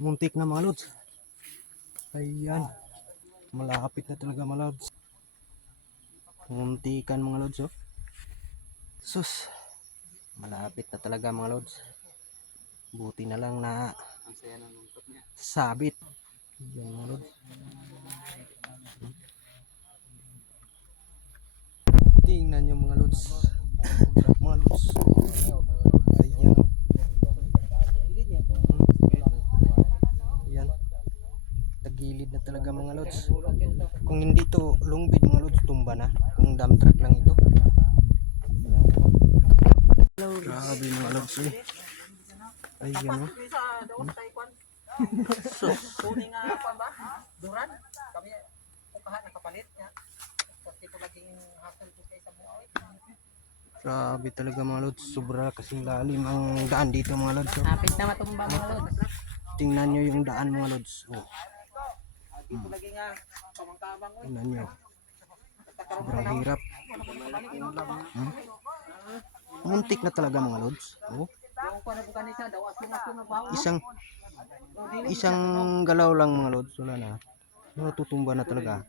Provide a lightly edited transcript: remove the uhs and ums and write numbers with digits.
Muntik na mga lods. Ayan. Malapit na talaga mga lods. Muntikan mga lods oh. Sus. Malapit na talaga mga lods. Buti na lang na sabit. Ayan mga lods. Tingnan nyo mga lods. Mga lods. Ayan. Ayan. Tagilid na talaga mga lods. Kung hindi to long bid mga lods, tumba na. Kung dump truck lang ito. Grabe mga lods eh. Ayan oh. Kuning pa ba? Duran? Kami ukahan nakapalit niya. Kasi ko laging hassle ko kay sa buhay. Grabe talaga mga lods. Sobra kasing lalim ang daan dito mga lods oh. Hapit na matumba mga lods. Tingnan nyo yung daan mga lods oh. Dito lagi nga pamangkabang ko. Tingnan nyo. Sobrang hirap. Muntik na talaga mga lods oh. Yung ko na bukan isa daw asun na bawo. Isang galaw lang mga lods. Wala na. Natutumba na talaga.